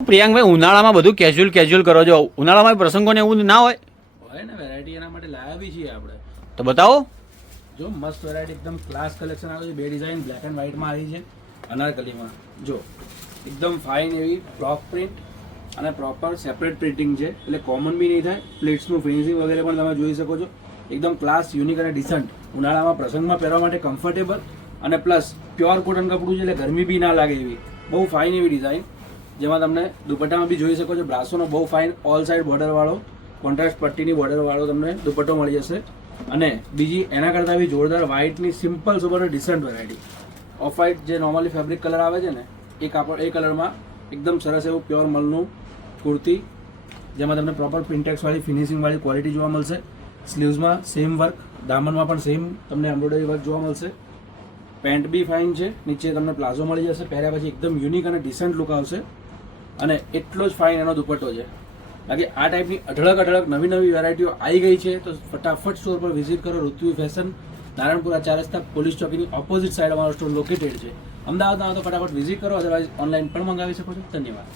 પ્રિયાંકભાઈ ઉનાળામાં બધું કેઝ્યુઅલ કરો છો, ઉનાળામાં પ્રસંગોને એવું ના હોય? હોય ને, વેરાયટી એના માટે લાવ્યા બી છીએ આપણે. તો બતાવો. જો મસ્ત વેરાયટી, એકદમ ક્લાસ કલેક્શન આવે છે. બે ડિઝાઇન બ્લેક એન્ડ વ્હાઇટમાં આવી છે, અનારકલીમાં. જો એકદમ ફાઇન એવી બ્લોક પ્રિન્ટ અને પ્રોપર સેપરેટ પ્રિન્ટિંગ છે, એટલે કોમન બી નહીં થાય. પ્લેટ્સનું ફિનિશિંગ વગેરે પણ તમે જોઈ શકો છો. એકદમ ક્લાસ, યુનિક અને ડિસન્ટ. ઉનાળામાં પ્રસંગમાં પહેરવા માટે કમ્ફર્ટેબલ અને પ્લસ પ્યોર કોટન કપડું છે, એટલે ગરમી બી ના લાગે એવી બહુ ફાઇન એવી ડિઝાઇન, જેમાં તમને દુપટ્ટામાં બી જોઈ શકો છો. બ્રાસોનો બહુ ફાઇન ઓલ સાઇડ બોર્ડરવાળો, કોન્ટ્રાસ્ટ પટ્ટીની બોર્ડરવાળો તમને દુપટ્ટો મળી જશે. અને બીજી એના કરતાં બી જોરદાર વ્હાઇટની simple super decent variety. Off white જે નોર્મલી ફેબ્રિક કલર આવે છે ને, એ કાપડ, એ કલરમાં એકદમ સરસ એવું પ્યોર મલનું કુર્તી, જેમાં તમને પ્રોપર પિન્ટેક્સવાળી ફિનિશિંગવાળી ક્વોલિટી જોવા મળશે. સ્લીવ્સમાં સેમ વર્ક, દામનમાં પણ સેમ તમને એમ્બ્રોઇડરી વર્ક જોવા મળશે. પેન્ટ બી ફાઇન છે, નીચે તમને પ્લાઝો મળી જશે. પહેર્યા પછી એકદમ યુનિક અને ડિસન્ટ લુક આવશે. અને એટલો જ ફાઇન એનો દુપટ્ટો છે. બાકી આ ટાઈપની અઢળક નવી નવી વેરાયટીઓ આવી ગઈ છે, તો ફટાફટ સ્ટોર પર વિઝિટ કરો. ઋત્વી ફેશન, નારાયણપુરા 4 રસ્તા, પોલીસ ચોકીની ઓપોઝિટ સાઈડ અમારો સ્ટોર લોકેટેડ છે. અમદાવાદમાં તો ફટાફટ વિઝિટ કરો, અદરવાઇઝ ઓનલાઈન પણ મંગાવી શકો છો. ધન્યવાદ.